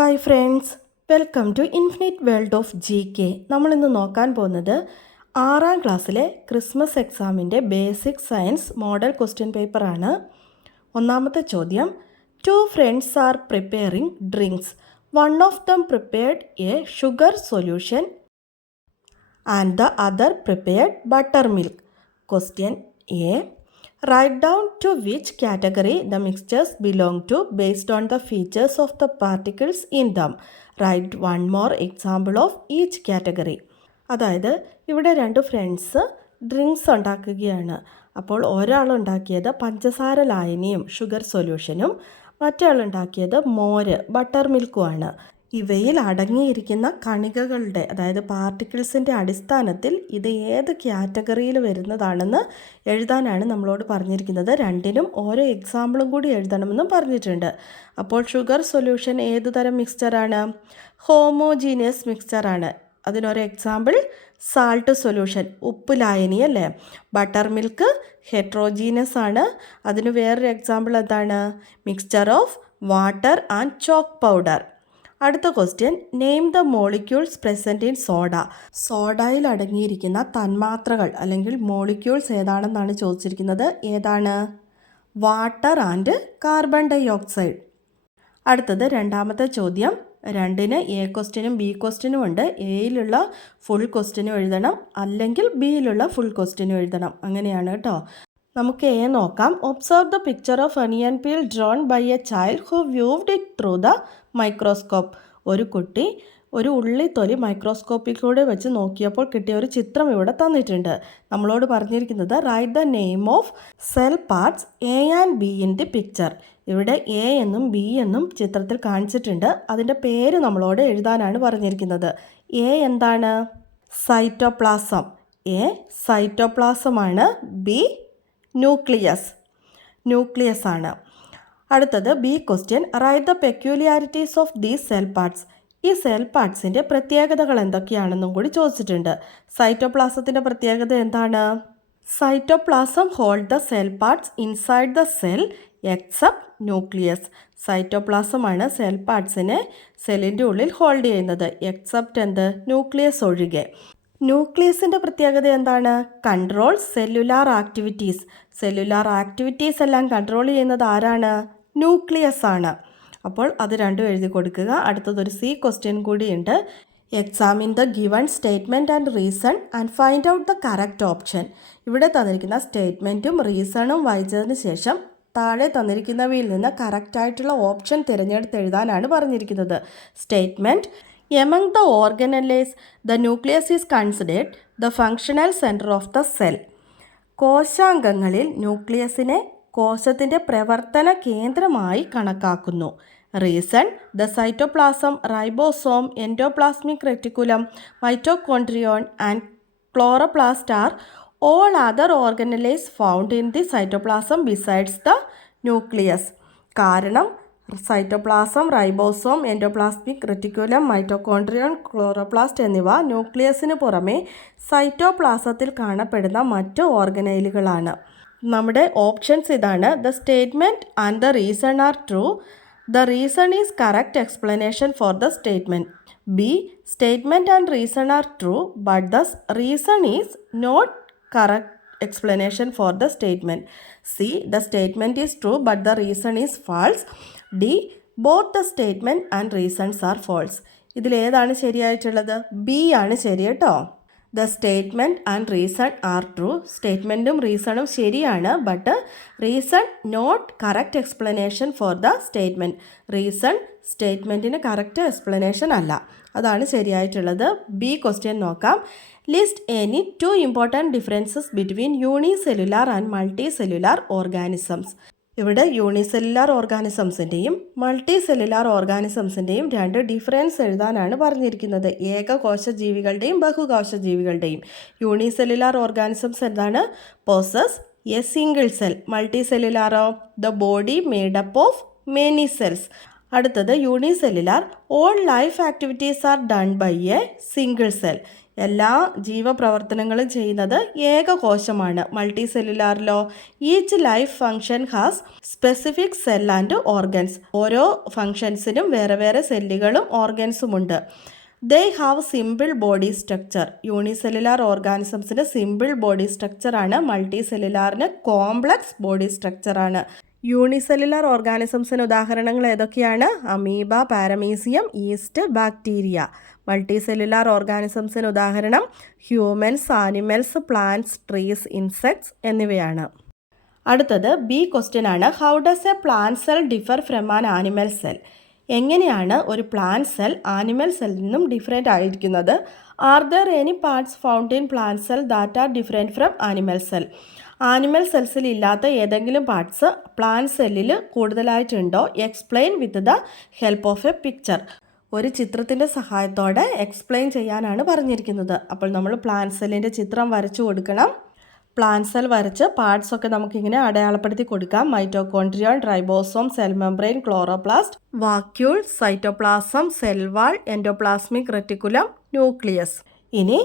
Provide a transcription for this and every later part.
Hi friends, welcome to infinite world of GK. നമ്മളിന്ന് നോക്കാൻ പോകുന്നത് 6ാം ക്ലാസ്സിലെ ക്രിസ്മസ് എക്സാമിൻ്റെ ബേസിക് സയൻസ് മോഡൽ ക്വസ്റ്റ്യൻ പേപ്പറാണ്. ഒന്നാമത്തെ ചോദ്യം, 2 friends are preparing drinks. One of them prepared A sugar solution and the other prepared butter milk. Question A, write down to which category the mixtures belong to based on the features of the particles in them. Write one more example of each category. അതായത് ഇവിടെ 2 friends drinks ഉണ്ടാക്കുകയാണ്. അപ്പോൾ ഒരാളുണ്ടാക്കിയത് പഞ്ചസാര ലായനിയും sugar സൊല്യൂഷനും, മറ്റേ ഉണ്ടാക്കിയത് മോര് butter മിൽക്കുമാണ്. ഇവയിൽ അടങ്ങിയിരിക്കുന്ന കണികകളുടെ അതായത് പാർട്ടിക്കിൾസിൻ്റെ അടിസ്ഥാനത്തിൽ ഇത് ഏത് കാറ്റഗറിയിൽ വരുന്നതാണെന്ന് എഴുതാനാണ് നമ്മളോട് പറഞ്ഞിരിക്കുന്നത്. രണ്ടിനും ഓരോ എക്സാമ്പിളും കൂടി എഴുതണമെന്നും പറഞ്ഞിട്ടുണ്ട്. അപ്പോൾ ഷുഗർ സൊല്യൂഷൻ ഏതു തരം മിക്സ്ചറാണ്? ഹോമോജീനിയസ് മിക്സ്ചറാണ്. അതിനൊരു എക്സാമ്പിൾ സാൾട്ട് സൊല്യൂഷൻ, ഉപ്പ് ലായനി അല്ലേ. ബട്ടർ മിൽക്ക് ഹെട്രോജീനസ് ആണ്. അതിന് വേറൊരു എക്സാമ്പിൾ എന്താണ്? Mixture of water and chalk powder. അടുത്ത question, name the molecules present in soda. സോഡയിൽ അടങ്ങിയിരിക്കുന്ന തന്മാത്രകൾ അല്ലെങ്കിൽ മോളിക്യൂൾസ് ഏതാണെന്നാണ് ചോദിച്ചിരിക്കുന്നത്. ഏതാണ്? Water and carbon dioxide. അടുത്തത് രണ്ടാമത്തെ ചോദ്യം, 2ന് എ ക്വസ്റ്റ്യനും ബി ക്വസ്റ്റ്യനും ഉണ്ട്. എയിലുള്ള ഫുൾ ക്വസ്റ്റ്യനും എഴുതണം, അല്ലെങ്കിൽ ബിയിലുള്ള ഫുൾ ക്വസ്റ്റ്യനും എഴുതണം. അങ്ങനെയാണ് കേട്ടോ. നമുക്ക് എ നോക്കാം. Observe the picture of onion peel drawn by a child who viewed it through the microscope. ഒരു കുട്ടി ഒരു ഉള്ളിത്തൊലി മൈക്രോസ്കോപ്പിലൂടെ വെച്ച് നോക്കിയപ്പോൾ കിട്ടിയ ഒരു ചിത്രം ഇവിടെ തന്നിട്ടുണ്ട്. നമ്മളോട് പറഞ്ഞിരിക്കുന്നത് write the name of cell parts A and be in the picture. ഇവിടെ എ എന്നും ബി എന്നും ചിത്രത്തിൽ കാണിച്ചിട്ടുണ്ട്. അതിൻ്റെ പേര് നമ്മളോട് എഴുതാനാണ് പറഞ്ഞിരിക്കുന്നത്. എ എന്താണ്? സൈറ്റോപ്ലാസം. എ സൈറ്റോപ്ലാസമാണ്. ബി ന്യൂക്ലിയസ് ആണ്. അടുത്തത് B question, write the peculiarities of these cell parts. ഈ സെൽ പാർട്സിൻ്റെ പ്രത്യേകതകൾ എന്തൊക്കെയാണെന്നും കൂടി ചോദിച്ചിട്ടുണ്ട്. സൈറ്റോപ്ലാസത്തിൻ്റെ പ്രത്യേകത എന്താണ്? Cytoplasm hold the cell parts inside the cell except nucleus. സൈറ്റോപ്ലാസമാണ് സെൽ പാർട്സിനെ സെല്ലിൻ്റെ ഉള്ളിൽ ഹോൾഡ് ചെയ്യുന്നത്, എക്സെപ്റ്റ് എന്ത്? ന്യൂക്ലിയസ് ഒഴികെ. ന്യൂക്ലിയസിൻ്റെ പ്രത്യേകത എന്താണ്? Control cellular activities. Cellular activities എല്ലാം കൺട്രോൾ ചെയ്യുന്നത് ആരാണ്? ന്യൂക്ലിയസ് ആണ്. അപ്പോൾ അത് രണ്ടും എഴുതി കൊടുക്കുക. അടുത്തതൊരു സി ക്വസ്റ്റ്യൻ കൂടിയുണ്ട്. Examine the given statement and reason and find out the correct option. ഇവിടെ തന്നിരിക്കുന്ന സ്റ്റേറ്റ്മെൻറ്റും റീസണും വായിച്ചതിന് ശേഷം താഴെ തന്നിരിക്കുന്നവയിൽ നിന്ന് കറക്റ്റായിട്ടുള്ള ഓപ്ഷൻ തിരഞ്ഞെടുത്ത് എഴുതാനാണ് പറഞ്ഞിരിക്കുന്നത്. Statement, among the organelles, the nucleus is considered the functional center of the cell. കോശാംഗങ്ങളിൽ ന്യൂക്ലിയസിനെ കോശത്തിൻ്റെ പ്രവർത്തന കേന്ദ്രമായി കണക്കാക്കുന്നു. Reason, the cytoplasm, ribosome, endoplasmic reticulum, mitochondrion and chloroplast are all other organelles found in the cytoplasm besides the nucleus. കാരണം cytoplasm, ribosome, endoplasmic reticulum, mitochondrion, chloroplast എന്നിവ ന്യൂക്ലിയസിന് പുറമെ സൈറ്റോപ്ലാസത്തിൽ കാണപ്പെടുന്ന മറ്റ് ഓർഗനൈലുകളാണ്. നമ്മുടെ ഓപ്ഷൻസ് ഇതാണ്. The statement and the reason are true. The reason is correct explanation for the statement. B, statement and reason are true but the reason is not correct explanation for the statement. C, the statement is true but the reason is false. D, both the statement and reasons are false. ഇതിൽ ഏതാണ് ശരിയായിട്ടുള്ളത്? B ആണ് ശരി കേട്ടോ. The statement and reason are true. സ്റ്റേറ്റ്മെൻറ്റും റീസണും ശരിയാണ്, but reason not correct explanation for the statement. Reason സ്റ്റേറ്റ്മെൻറ്റിന് correct explanation അല്ല. അതാണ് ശരിയായിട്ടുള്ളത്. ബി ക്വസ്റ്റ്യൻ നോക്കാം. List any 2 important differences between unicellular and multicellular organisms. ഇവിടെ യൂണിസെല്ലുലാർ ഓർഗാനിസംസിൻ്റെയും മൾട്ടി സെല്ലുലാർ ഓർഗാനിസംസിൻ്റെയും 2 ഡിഫറൻസ് എഴുതാനാണ് പറഞ്ഞിരിക്കുന്നത്. ഏകകോശ ജീവികളുടെയും ബഹുകോശ ജീവികളുടെയും. യൂണിസെല്ലുലാർ ഓർഗാനിസംസ് എന്താണ്? Possess a single cell. മൾട്ടി സെല്ലുലാറോ? The body made up of many cells. അടുത്തത് unicellular, all life activities are done by a single cell. എല്ലാ ജീവപ്രവർത്തനങ്ങളും ചെയ്യുന്നത് ഏകകോശമാണ്. മൾട്ടി സെല്ലുലാറിലോ each life function has specific cell and organs. ഓരോ ഫങ്ഷൻസിനും വേറെ വേറെ സെല്ലുകളും ഓർഗൻസുമുണ്ട്. They have simple body structure. Unicellular ഓർഗാനിസംസിന് സിമ്പിൾ ബോഡി സ്ട്രക്ചറാണ്, മൾട്ടി സെല്ലുലാറിന് കോംപ്ലക്സ് ബോഡി സ്ട്രക്ചറാണ്. യൂണിസെല്ലുലാർ ഓർഗാനിസംസിന് ഉദാഹരണങ്ങൾ ഏതൊക്കെയാണ്? Amoeba, paramecium, yeast, bacteria. Multicellular ഓർഗാനിസംസിന് ഉദാഹരണം humans, animals, plants, trees, insects എന്നിവയാണ്. അടുത്തത് ബി ക്വസ്റ്റ്യൻ ആണ്. How does a plant cell differ from an animal cell? എങ്ങനെയാണ് ഒരു പ്ലാന്റ് സെൽ ആനിമൽ സെല്ലിൽ നിന്നും ഡിഫറെൻ്റ് ആയിരിക്കുന്നത്? Are there any parts found in plant cell that are different from animal cell? Animal സെൽസിൽ ഇല്ലാത്ത ഏതെങ്കിലും parts plant സെല്ലിൽ കൂടുതലായിട്ടുണ്ടോ? Explain with the help of a picture. ഒരു ചിത്രത്തിൻ്റെ സഹായത്തോടെ എക്സ്പ്ലെയിൻ ചെയ്യാനാണ് പറഞ്ഞിരിക്കുന്നത്. അപ്പോൾ നമ്മൾ പ്ലാന്റ് സെല്ലിൻ്റെ ചിത്രം വരച്ചു കൊടുക്കണം. പ്ലാന്റ് സെൽ വരച്ച് പാർട്സൊക്കെ നമുക്കിങ്ങനെ അടയാളപ്പെടുത്തി കൊടുക്കാം. Mitochondria, ribosome, cell membrane, chloroplast, vacuole, cytoplasm, cell wall, endoplasmic reticulum, nucleus. ഇനി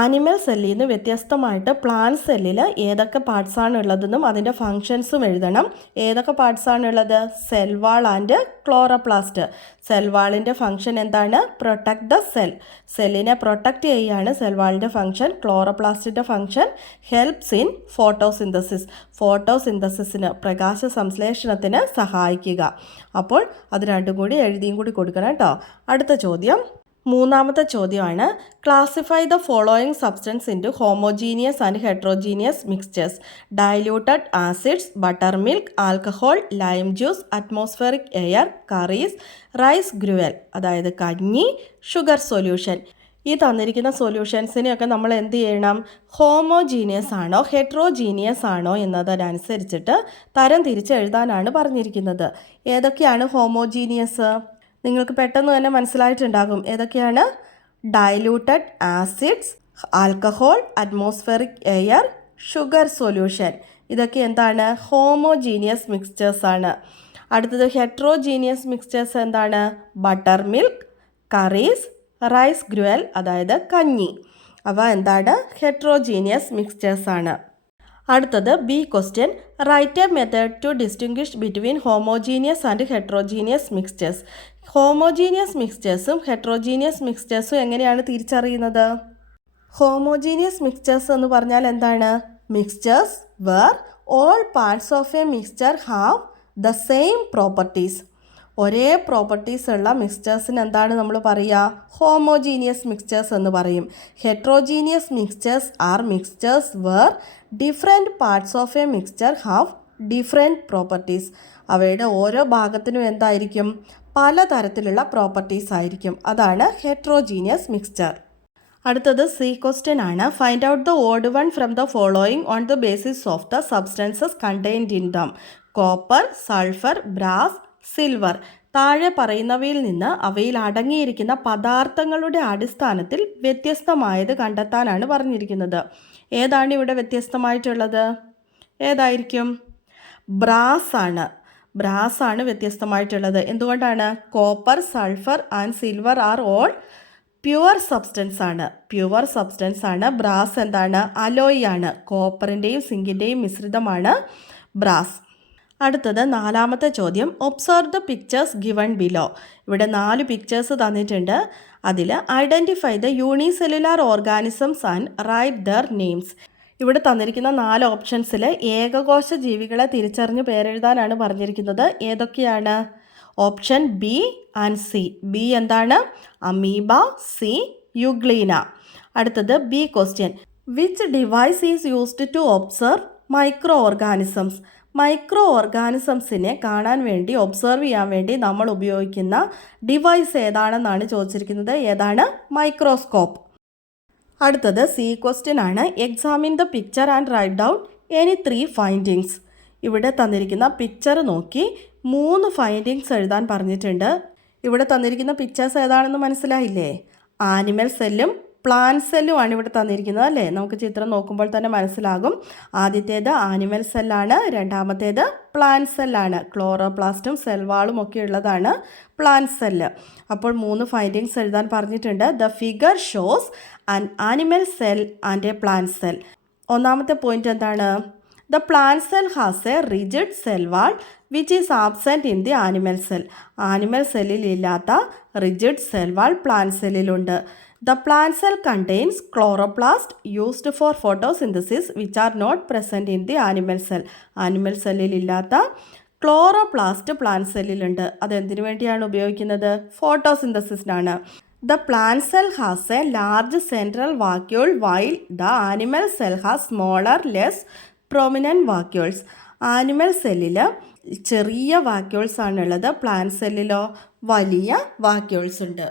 ആനിമൽ സെല്ലിൽ നിന്ന് വ്യത്യസ്തമായിട്ട് പ്ലാന്റ് സെല്ലിൽ ഏതൊക്കെ പാർട്സാണ് ഉള്ളതെന്നും അതിൻ്റെ ഫങ്ഷൻസും എഴുതണം. ഏതൊക്കെ പാർട്സാണ് ഉള്ളത്? Cell wall and chloroplast. Cell വാളിൻ്റെ ഫങ്ഷൻ എന്താണ്? Protect the cell. സെല്ലിനെ പ്രൊട്ടക്റ്റ് ചെയ്യുകയാണ് സെൽ വാളിൻ്റെ ഫങ്ഷൻ. ക്ലോറോപ്ലാസ്റ്റിൻ്റെ ഫങ്ഷൻ ഹെൽപ്സ് ഇൻ ഫോട്ടോസിന്തസിസ്. ഫോട്ടോസിന്തസിസിന്, പ്രകാശ സംശ്ലേഷണത്തിന് സഹായിക്കുക. അപ്പോൾ അത് രണ്ടും കൂടി എഴുതിയും കൂടി കൊടുക്കണം കേട്ടോ. അടുത്ത ചോദ്യം, മൂന്നാമത്തെ ചോദ്യമാണ്. Classify the following substance into homogeneous and heterogeneous mixtures. Diluted acids, buttermilk, alcohol, lime juice, atmospheric air, curries, rice gruel, അതായത് കഞ്ഞി, ഷുഗർ സൊല്യൂഷൻ. ഈ തന്നിരിക്കുന്ന സൊല്യൂഷൻസിനെയൊക്കെ നമ്മൾ എന്ത് ചെയ്യണം? ഹോമോജീനിയസ് ആണോ ഹെട്രോജീനിയസ് ആണോ എന്നതിനനുസരിച്ചിട്ട് തരം തിരിച്ച് എഴുതാനാണ് പറഞ്ഞിരിക്കുന്നത്. ഏതൊക്കെയാണ് ഹോമോജീനിയസ്? നിങ്ങൾക്ക് പെട്ടെന്ന് തന്നെ മനസ്സിലായിട്ടുണ്ടാകും. ഏതൊക്കെയാണ്? Diluted acids, alcohol, atmospheric air, sugar solution. ഇതൊക്കെ എന്താണ്? ഹോമോജീനിയസ് മിക്സ്ചേഴ്സ് ആണ്. അടുത്തത് ഹെട്രോജീനിയസ് മിക്സ്ചേഴ്സ് എന്താണ്? Buttermilk, curries, rice gruel, അതായത് കഞ്ഞി. അവ എന്താണ്? ഹെട്രോജീനിയസ് മിക്സ്ചേഴ്സ് ആണ്. അടുത്തത് B question. Write a method to distinguish between homogeneous and heterogeneous mixtures. Homogeneous മിക്സ്ചേഴ്സും ഹെട്രോജീനിയസ് മിക്സ്ചേഴ്സും എങ്ങനെയാണ് തിരിച്ചറിയുന്നത്? ഹോമോജീനിയസ് മിക്സ്ചേഴ്സ് എന്ന് പറഞ്ഞാൽ എന്താണ്? Mixtures where all parts of a mixture have the same properties. ഒരേ പ്രോപ്പർട്ടീസ് ഉള്ള മിക്സ്ചേഴ്സിന് എന്താണ് നമ്മൾ പറയുക? ഹോമോജീനിയസ് മിക്സ്ചേഴ്സ് എന്ന് പറയും. Heterogeneous mixtures are mixtures where different parts of a mixture have different properties. അവയുടെ ഓരോ ഭാഗത്തിനും എന്തായിരിക്കും? പലതരത്തിലുള്ള പ്രോപ്പർട്ടീസ് ആയിരിക്കും. അതാണ് ഹെട്രോജീനിയസ് മിക്സ്ചർ. അടുത്തത് സി ക്വസ്റ്റ്യൻ ആണ്. Find out the odd one from the following on the basis of the substances contained in them. Copper, sulphur, brass, silver. താഴെ പറയുന്നവയിൽ നിന്ന് അവയിൽ അടങ്ങിയിരിക്കുന്ന പദാർത്ഥങ്ങളുടെ അടിസ്ഥാനത്തിൽ വ്യത്യസ്തമായത് കണ്ടെത്താനാണ് പറഞ്ഞിരിക്കുന്നത്. ഏതാണ് ഇവിടെ വ്യത്യസ്തമായിട്ടുള്ളത്? ഏതായിരിക്കും? ബ്രാസ് ആണ്. ബ്രാസ് ആണ് വ്യത്യസ്തമായിട്ടുള്ളത്. എന്തുകൊണ്ടാണ്? Copper, sulphur and silver are all pure substance ആണ്. പ്യുവർ സബ്സ്റ്റൻസ് ആണ്. ബ്രാസ് എന്താണ്? അലോയ് ആണ്. കോപ്പറിൻ്റെയും സിങ്കിൻ്റെയും മിശ്രിതമാണ് ബ്രാസ്. അടുത്തത് നാലാമത്തെ ചോദ്യം. Observe the pictures given below. ഇവിടെ 4 പിക്ചേഴ്സ് തന്നിട്ടുണ്ട്. അതിൽ identify the unicellular organisms and write their names. ഇവിടെ തന്നിരിക്കുന്ന 4 ഓപ്ഷൻസിൽ ഏകകോശ ജീവികളെ തിരിച്ചറിഞ്ഞ് പേരെഴുതാനാണ് പറഞ്ഞിരിക്കുന്നത്. ഏതൊക്കെയാണ്? Option B and C. B എന്താണ്? Amoeba, C euglena. അടുത്തത് B question. Which device is used to observe microorganisms. മൈക്രോ ഓർഗാനിസംസിനെ കാണാൻ വേണ്ടി, ഒബ്സർവ് ചെയ്യാൻ വേണ്ടി നമ്മൾ ഉപയോഗിക്കുന്ന ഡിവൈസ് ഏതാണെന്നാണ് ചോദിച്ചിരിക്കുന്നത്. ഏതാണ്? മൈക്രോസ്കോപ്പ്. അടുത്തത് സി ക്വസ്റ്റ്യൻ ആണ്. Examine the picture and write down any 3 findings. ഇവിടെ തന്നിരിക്കുന്ന പിക്ചർ നോക്കി 3 ഫൈൻഡിങ്സ് എഴുതാൻ പറഞ്ഞിട്ടുണ്ട്. ഇവിടെ തന്നിരിക്കുന്ന പിക്ചേഴ്സ് ഏതാണെന്ന് മനസ്സിലായില്ലേ? ആനിമൽ സെല്ലും പ്ലാന്റ് സെല്ലുമാണ് ഇവിടെ തന്നിരിക്കുന്നത് അല്ലേ. നമുക്ക് ചിത്രം നോക്കുമ്പോൾ തന്നെ മനസ്സിലാകും. ആദ്യത്തേത് ആനിമൽ സെല്ലാണ്, രണ്ടാമത്തേത് പ്ലാന്റ് സെല്ലാണ്. ക്ലോറോപ്ലാസ്റ്റും സെൽവാളും ഒക്കെ ഉള്ളതാണ് പ്ലാന്റ് സെല്ല്. അപ്പോൾ 3 ഫൈൻഡിങ്സ് എഴുതാൻ പറഞ്ഞിട്ടുണ്ട്. The figure shows an animal cell and a plant cell. ഒന്നാമത്തെ പോയിന്റ് എന്താണ്? The plant cell has a rigid cell wall which is absent in the animal cell. Animal സെല്ലിൽ ഇല്ലാത്ത rigid cell wall plant സെല്ലിലുണ്ട്. The plant cell contains chloroplast used for photosynthesis which are not present in the animal cell. Animal സെല്ലിൽ ഇല്ലാത്ത chloroplast plant സെല്ലിലുണ്ട്. അതെന്തിനു വേണ്ടിയാണ് ഉപയോഗിക്കുന്നത്? ഫോട്ടോസിന്തസിസിനാണ്. The plant cell has a large central vacuole while the animal cell has smaller, less prominent vacuoles. Animal സെല്ലിൽ ചെറിയ vacuoles ആണുള്ളത്, plant സെല്ലിലോ വലിയ vacuoles ഉണ്ട്.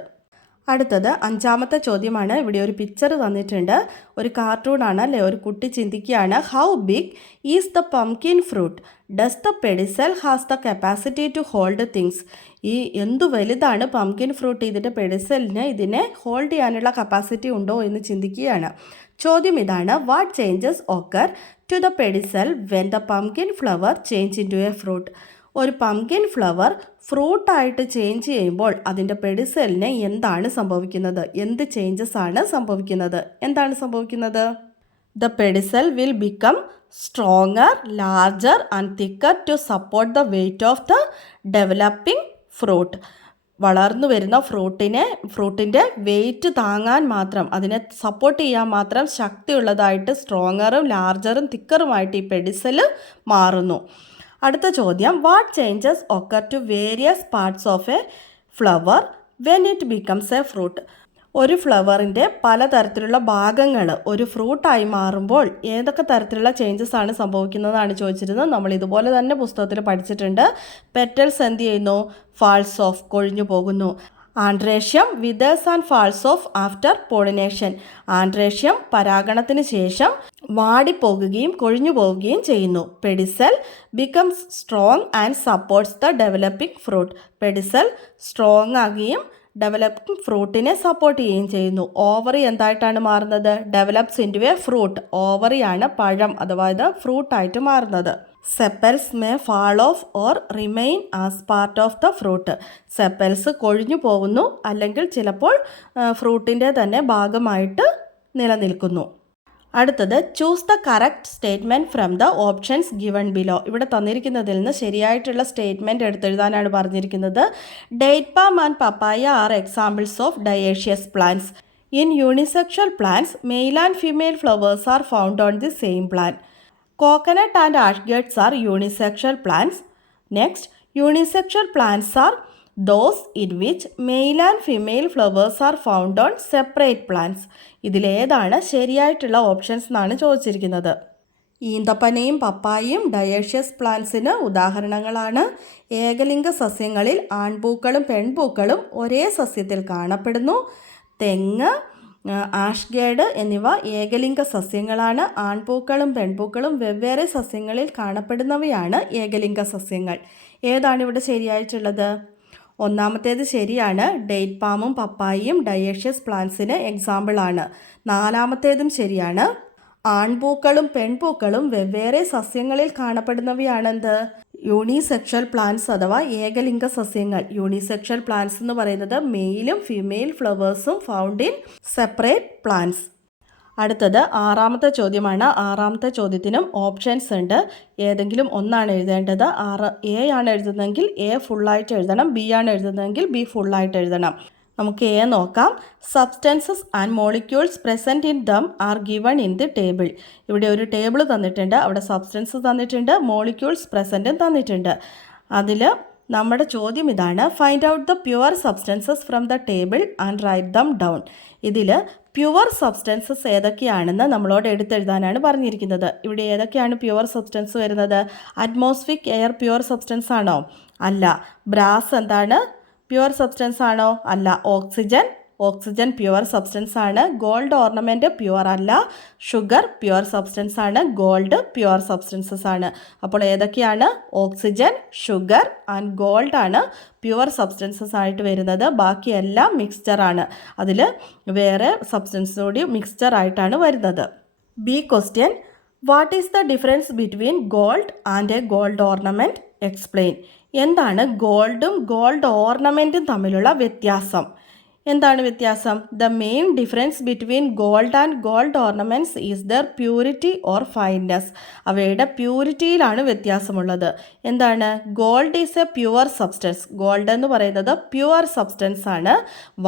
അടുത്തത് 5ാമത്തെ ചോദ്യമാണ്. ഇവിടെ ഒരു പിക്ചർ തന്നിട്ടുണ്ട്, ഒരു കാർട്ടൂണാണ് അല്ലേ. ഒരു കുട്ടി ചിന്തിക്കുകയാണ്, how big is the pumpkin fruit? Does the pedicel has the capacity to hold things? ഈ എന്തു വലുതാണ് പംകിൻ ഫ്രൂട്ട്? ഇതിൻ്റെ പെഡിസെലിന് ഇതിനെ ഹോൾഡ് ചെയ്യാനുള്ള കപ്പാസിറ്റി ഉണ്ടോ എന്ന് ചിന്തിക്കുകയാണ്. ചോദ്യം ഇതാണ്, what changes occur to the pedicel when the pumpkin flower change into a fruit? ഒരു പംകിൻ ഫ്ലവർ ഫ്രൂട്ടായിട്ട് ചേഞ്ച് ചെയ്യുമ്പോൾ അതിൻ്റെ പെഡിസെലിന് എന്താണ് സംഭവിക്കുന്നത്? എന്ത് ചേഞ്ചസ് ആണ് സംഭവിക്കുന്നത്? എന്താണ് സംഭവിക്കുന്നത്? The pedicel will become stronger, larger and thicker to support the weight of the developing fruit. വളർന്നു വരുന്ന ഫ്രൂട്ടിൻ്റെ വെയിറ്റ് താങ്ങാൻ മാത്രം, അതിനെ സപ്പോർട്ട് ചെയ്യാൻ മാത്രം ശക്തിയുള്ളതായിട്ട് സ്ട്രോങ്ങറും ലാർജറും തിക്കറുമായിട്ട് ഈ പെഡിസെൽ മാറുന്നു. അടുത്ത ചോദ്യം, what changes occur to various parts of a flower when it becomes a fruit? ഒരു ഫ്ലവറിൻ്റെ പലതരത്തിലുള്ള ഭാഗങ്ങൾ ഒരു ഫ്രൂട്ടായി മാറുമ്പോൾ ഏതൊക്കെ തരത്തിലുള്ള ചേഞ്ചസ് ആണ് സംഭവിക്കുന്നതാണ് ചോദിച്ചിരുന്നത്. നമ്മൾ ഇതുപോലെ തന്നെ പുസ്തകത്തിൽ പഠിച്ചിട്ടുണ്ട്. പെറ്റൽസ് എന്ത് ചെയ്യുന്നു? ഫാൾസ് ഓഫ്, കൊഴിഞ്ഞു പോകുന്നു. Androecium withers and falls off after pollination. Androecium പരാഗണത്തിന് ശേഷം വാടിപ്പോകുകയും കൊഴിഞ്ഞു പോവുകയും ചെയ്യുന്നു. Pedicel becomes strong and supports the developing fruit. Pedicel strong ആകുകയും ഡെവലപ്പിംഗ് ഫ്രൂട്ടിനെ സപ്പോർട്ട് ചെയ്യുകയും ചെയ്യുന്നു. ഓവറി എന്തായിട്ടാണ് മാറുന്നത്? Develops into a fruit. ഓവറിയാണ് പഴം അഥവാ ഇത് ഫ്രൂട്ടായിട്ട് മാറുന്നത്. Sepals may fall off or remain as part of the fruit. Sepals കൊഴിഞ്ഞു പോകുന്നു, അല്ലെങ്കിൽ ചിലപ്പോൾ ഫ്രൂട്ടിൻ്റെ തന്നെ ഭാഗമായിട്ട് നിലനിൽക്കുന്നു. അടുത്തത്, choose the correct statement from the options given below. ഇവിടെ തന്നിരിക്കുന്നതിൽ നിന്ന് ശരിയായിട്ടുള്ള സ്റ്റേറ്റ്മെൻറ്റ് എടുത്തെഴുതാനാണ് പറഞ്ഞിരിക്കുന്നത്. Date palm and papaya are examples of dioecious plants. In unisexual plants male and female flowers are found on the same plant. Coconut and ashgates are unisexual plants. Next, unisexual plants are those in which male and female flowers are found on separate plants. ഇതിലേതാണ് ശരിയായിട്ടുള്ള options എന്നാണ് ചോദിച്ചിരിക്കുന്നത്. ഈന്തപ്പനയും പപ്പായയും dioecious പ്ലാന്റ്സിന് ഉദാഹരണങ്ങളാണ്. ഏകലിംഗ സസ്യങ്ങളിൽ ആൺപൂക്കളും പെൺപൂക്കളും ഒരേ സസ്യത്തിൽ കാണപ്പെടുന്നു. തെങ്ങ്, ആഷ്ഗേഡ് എന്നിവ ഏകലിംഗ സസ്യങ്ങളാണ്. ആൺപൂക്കളും പെൺപൂക്കളും വെവ്വേറെ സസ്യങ്ങളിൽ കാണപ്പെടുന്നവയാണ് ഏകലിംഗ സസ്യങ്ങൾ. ഏതാണ് ഇവിടെ ശരിയായിട്ടുള്ളത്? ഒന്നാമത്തേത് ശരിയാണ്. ഡേറ്റ് പാമും പപ്പായയും ഡയേഷ്യസ് പ്ലാന്റ്സിന് എക്സാമ്പിളാണ്. 4ാമത്തേതും ശരിയാണ്. ആൺപൂക്കളും പെൺപൂക്കളും വെവ്വേറെ സസ്യങ്ങളിൽ കാണപ്പെടുന്നവയാണെന്ത്? യൂണിസെക്ഷൽ പ്ലാന്റ്സ് അഥവാ ഏകലിംഗ സസ്യങ്ങൾ. യൂണിസെക്ഷൽ പ്ലാന്റ്സ് എന്ന് പറയുന്നത് മെയിലും ഫീമെയിൽ ഫ്ലവേഴ്സും ഫൗണ്ട് ഇൻ സെപ്പറേറ്റ് പ്ലാന്റ്സ്. അടുത്തത് 6ാമത്തെ ചോദ്യമാണ്. 6ാമത്തെ ചോദ്യത്തിനും ഓപ്ഷൻസ് ഉണ്ട്. ഏതെങ്കിലും ഒന്നാണ് എഴുതേണ്ടത്. എ ആണ് എഴുതുന്നതെങ്കിൽ എ ഫുള്ളായിട്ട് എഴുതണം, ബി ആണ് എഴുതുന്നതെങ്കിൽ ബി ഫുള്ളായിട്ട് എഴുതണം. നമുക്ക് എ നോക്കാം. Substances and molecules present in them are given in the table. ഇവിടെ ഒരു ടേബിൾ തന്നിട്ടുണ്ട്, അവിടെ സബ്സ്റ്റൻസ് തന്നിട്ടുണ്ട്, മോളിക്യൂൾസ് പ്രസൻറ്റും തന്നിട്ടുണ്ട്. അതിൽ നമ്മുടെ ചോദ്യം ഇതാണ്, find out the pure substances from the table and write them down. ഇതിൽ പ്യുവർ സബ്സ്റ്റൻസസ് ഏതൊക്കെയാണെന്ന് നമ്മളോട് എടുത്തെഴുതാനാണ് പറഞ്ഞിരിക്കുന്നത്. ഇവിടെ ഏതൊക്കെയാണ് പ്യുവർ സബ്സ്റ്റൻസ് വരുന്നത്? അറ്റ്മോസ്ഫിക് എയർ പ്യുവർ സബ്സ്റ്റൻസ് ആണോ? അല്ല. ബ്രാസ് എന്താണ്? പ്യുവർ സബ്സ്റ്റൻസ് ആണോ? അല്ല. ഓക്സിജൻ ഓക്സിജൻ പ്യുവർ സബ്സ്റ്റൻസ് ആണ്, ഗോൾഡ് ഓർണമെൻറ്റ് പ്യുവർ അല്ല, ഷുഗർ പ്യുവർ സബ്സ്റ്റൻസ് ആണ്, ഗോൾഡ് പ്യുവർ സബ്സ്റ്റൻസസ് ആണ്. അപ്പോൾ ഏതൊക്കെയാണ്? ഓക്സിജൻ, ഷുഗർ ആൻഡ് ഗോൾഡ് ആണ് പ്യുവർ സബ്സ്റ്റൻസസ് ആയിട്ട് വരുന്നത്. ബാക്കിയെല്ലാം മിക്സ്ചറാണ്. അതിൽ വേറെ സബ്സ്റ്റൻസ് കൂടി മിക്സ്ചർ ആയിട്ടാണ് വരുന്നത്. B question, what is the difference between gold and a gold ornament? Explain. എന്താണ് ഗോൾഡും ഗോൾഡ് ഓർണമെൻറ്റും തമ്മിലുള്ള വ്യത്യാസം? എന്താണ് വ്യത്യാസം? The main difference between gold and gold ornaments is their purity or fineness. അവയുടെ പ്യൂരിറ്റിയിലാണ് വ്യത്യാസമുള്ളത്. എന്താണ്? Gold is a pure substance. Gold എന്ന് പറയുന്നത് പ്യുവർ സബ്സ്റ്റൻസ് ആണ്.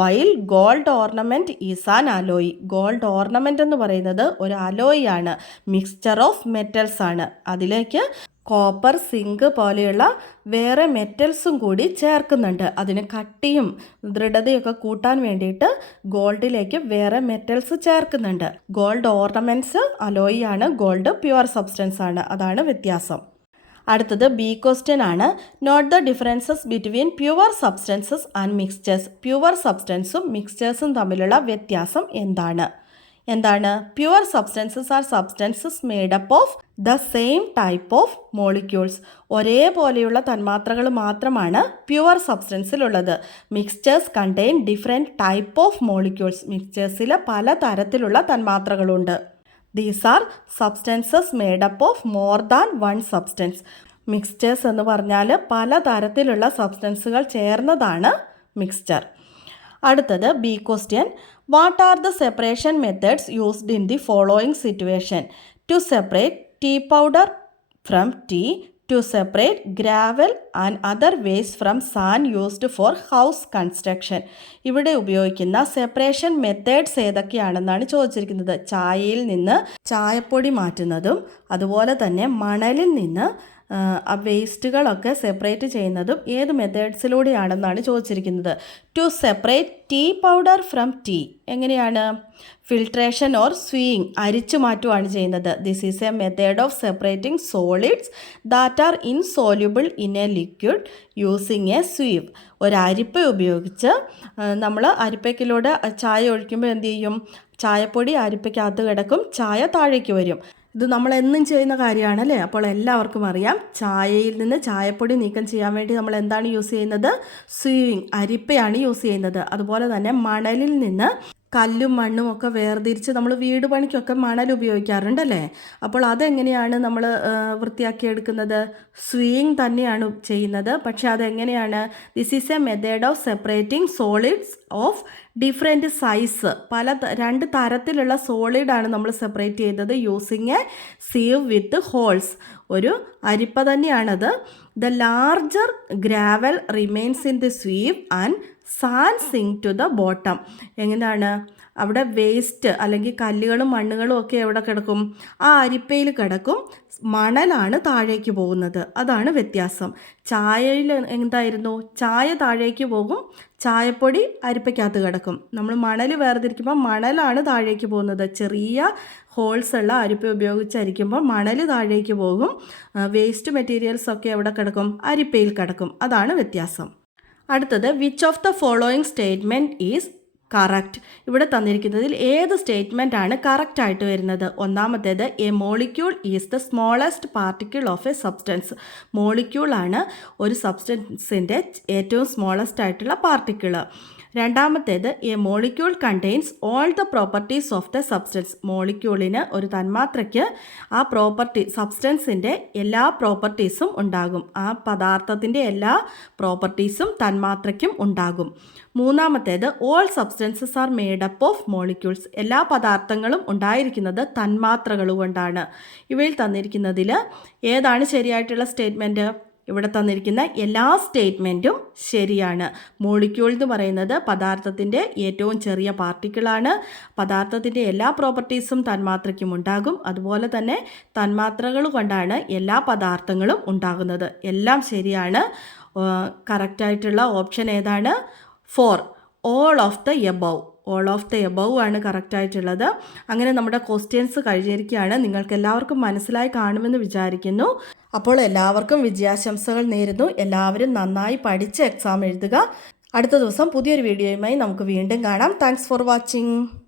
While gold ornament is an alloy. Gold ornament എന്ന് പറയുന്നത് ഒരു അലോയ് ആണ്, മിക്സ്ചർ ഓഫ് മെറ്റൽസ് ആണ്. അതിലേക്ക് കോപ്പർ, സിങ്ക് പോലെയുള്ള വേറെ മെറ്റൽസും കൂടി ചേർക്കുന്നുണ്ട്. അതിന് കട്ടിയും ദൃഢതയൊക്കെ കൂട്ടാൻ വേണ്ടിയിട്ട് ഗോൾഡിലേക്ക് വേറെ മെറ്റൽസ് ചേർക്കുന്നുണ്ട്. ഗോൾഡ് ഓർണമെൻറ്റ്സ് അലോയി ആണ്, ഗോൾഡ് പ്യുവർ സബ്സ്റ്റൻസ് ആണ്. അതാണ് വ്യത്യാസം. അടുത്തത് ബി ക്വസ്റ്റ്യൻ ആണ്. Note the differences between pure substances and mixtures. Pure സബ്സ്റ്റൻസും മിക്സ്ചേഴ്സും തമ്മിലുള്ള വ്യത്യാസം എന്താണ്? Pure substances are substances made up of the same type of molecules. ഒരേപോലെയുള്ള തന്മാത്രകൾ മാത്രമാണ് പ്യുവർ സബ്സ്റ്റൻസിലുള്ളത്. Mixtures contain different type of molecules. മിക്സ്ചേഴ്സിൽ പല തരത്തിലുള്ള തന്മാത്രകളുണ്ട്. These are substances made up of more than one substance. Mixtures എന്ന് പറഞ്ഞാൽ പല തരത്തിലുള്ള സബ്സ്റ്റൻസുകൾ ചേർന്നതാണ് മിക്സ്ചർ. അടുത്തത് B question, what are the separation methods used in the following situation? To separate tea powder from tea, to separate gravel and other waste from sand used for house construction. ഇവിടെ ഉപയോഗിക്കുന്ന separation methods ഏതൊക്കെയാണെന്നാണ് ചോദിച്ചിരിക്കുന്നത്. ചായയിൽ നിന്ന് ചായപ്പൊടി മാറ്റുന്നതും അതുപോലെ തന്നെ മണലിൽ നിന്ന് ആ വേസ്റ്റുകളൊക്കെ സെപ്പറേറ്റ് ചെയ്യുന്നതും ഏത് മെത്തേഡ്സിലൂടെയാണെന്നാണ് ചോദിച്ചിരിക്കുന്നത്. To separate tea powder from tea എങ്ങനെയാണ്? ഫിൽട്രേഷൻ ഓർ സ്വീയിങ്, അരിച്ചു മാറ്റുകയാണ് ചെയ്യുന്നത്. This is a method of separating solids that are insoluble in a liquid using a sieve. ഒരു അരിപ്പ ഉപയോഗിച്ച് നമ്മൾ അരിപ്പയ്ക്കിലൂടെ ചായ ഒഴിക്കുമ്പോൾ എന്ത് ചെയ്യും? ചായപ്പൊടി അരിപ്പയ്ക്കകത്ത് കിടക്കും, ചായ താഴേക്ക് വരും. ഇത് നമ്മൾ എന്നും ചെയ്യുന്ന കാര്യമാണ് അല്ലേ? അപ്പോൾ എല്ലാവർക്കും അറിയാം, ചായയിൽ നിന്ന് ചായപ്പൊടി നീക്കം ചെയ്യാൻ വേണ്ടി നമ്മൾ എന്താണ് യൂസ് ചെയ്യുന്നത്? സ്വീവിങ്, അരിപ്പയാണ് യൂസ് ചെയ്യുന്നത്. അതുപോലെ തന്നെ മണലിൽ നിന്ന് കല്ലും മണ്ണും ഒക്കെ വേർതിരിച്ച് നമ്മൾ വീട് പണിക്കൊക്കെ മണൽ ഉപയോഗിക്കാറുണ്ടല്ലേ? അപ്പോൾ അതെങ്ങനെയാണ് നമ്മൾ വൃത്തിയാക്കിയെടുക്കുന്നത്? സ്വീയിങ് തന്നെയാണ് ചെയ്യുന്നത്. പക്ഷേ അതെങ്ങനെയാണ്? This is a method of separating solids of different size. രണ്ട് തരത്തിലുള്ള സോളിഡാണ് നമ്മൾ സെപ്പറേറ്റ് ചെയ്തത് using a sieve with holes. ഒരു അരിപ്പ തന്നെയാണത്. The larger gravel remains in the sieve and sand sink to the bottom. എങ്ങനെയാണ്? അവിടെ വേസ്റ്റ് അല്ലെങ്കിൽ കല്ലുകളും മണ്ണുകളും ഒക്കെ എവിടെ കിടക്കും? ആ അരിപ്പയിൽ കിടക്കും, മണലാണ് താഴേക്ക് പോകുന്നത്. അതാണ് വ്യത്യാസം. ചായയിൽ എന്തായിരുന്നു? ചായ താഴേക്ക് പോകും, ചായപ്പൊടി അരിപ്പയ്ക്കകത്ത് കിടക്കും. നമ്മൾ മണൽ വേർതിരിക്കുമ്പോൾ മണലാണ് താഴേക്ക് പോകുന്നത്. ചെറിയ ഹോൾസ് ഉള്ള അരിപ്പ ഉപയോഗിച്ച് അരിക്കുമ്പോൾ മണൽ താഴേക്ക് പോകും, വേസ്റ്റ് മെറ്റീരിയൽസ് ഒക്കെ എവിടെ കിടക്കും? അരിപ്പയിൽ കിടക്കും. അതാണ് വ്യത്യാസം. അടുത്തത്, which of the following statement is correct? ഇവിടെ തന്നിരിക്കുന്നതിൽ ഏത് സ്റ്റേറ്റ്മെൻ്റ് ആണ് കറക്റ്റ് ആയിട്ട് വരുന്നത്? ഒന്നാമത്തേത്, a molecule is the smallest particle of a substance. മോളിക്യൂളാണ് ഒരു സബ്സ്റ്റൻസിൻ്റെ ഏറ്റവും സ്മോളസ്റ്റ് ആയിട്ടുള്ള പാർട്ടിക്കിൾ. രണ്ടാമത്തേത്, a molecule contains all the properties of the substance. മോളിക്യൂളിന്, ഒരു തന്മാത്രയ്ക്ക് ആ സബ്സ്റ്റൻസിൻ്റെ എല്ലാ പ്രോപ്പർട്ടീസും ഉണ്ടാകും. ആ പദാർത്ഥത്തിൻ്റെ എല്ലാ പ്രോപ്പർട്ടീസും തന്മാത്രയ്ക്കും ഉണ്ടാകും. മൂന്നാമത്തേത്, all substances are made up of molecules. എല്ലാ പദാർത്ഥങ്ങളും ഉണ്ടായിരിക്കുന്നത് തന്മാത്രകൾ കൊണ്ടാണ്. ഇവയിൽ തന്നിരിക്കുന്നതിൽ ഏതാണ് ശരിയായിട്ടുള്ള സ്റ്റേറ്റ്മെൻറ്റ്? ഇവിടെ തന്നിരിക്കുന്ന എല്ലാ സ്റ്റേറ്റ്മെൻറ്റും ശരിയാണ്. മോളിക്യൂൾ എന്ന് പറയുന്നത് പദാർത്ഥത്തിൻ്റെ ഏറ്റവും ചെറിയ പാർട്ടിക്കിളാണ്. പദാർത്ഥത്തിൻ്റെ എല്ലാ പ്രോപ്പർട്ടീസും തന്മാത്രയ്ക്കും ഉണ്ടാകും. അതുപോലെ തന്നെ തന്മാത്രകൾ കൊണ്ടാണ് എല്ലാ പദാർത്ഥങ്ങളും ഉണ്ടാകുന്നത്. എല്ലാം ശരിയാണ്. കറക്റ്റായിട്ടുള്ള ഓപ്ഷൻ ഏതാണ്? 4, all of the above. All of the above ആണ് കറക്റ്റായിട്ടുള്ളത്. അങ്ങനെ നമ്മുടെ ക്വസ്റ്റ്യൻസ് കഴിഞ്ഞിരിക്കുകയാണ്. നിങ്ങൾക്ക് എല്ലാവർക്കും മനസ്സിലായി കാണുമെന്ന് വിചാരിക്കുന്നു. അപ്പോൾ എല്ലാവർക്കും വിജയാശംസകൾ നേരുന്നു. എല്ലാവരും നന്നായി പഠിച്ച് എക്സാം എഴുതുക. അടുത്ത ദിവസം പുതിയൊരു വീഡിയോയുമായി നമുക്ക് വീണ്ടും കാണാം. Thanks for watching.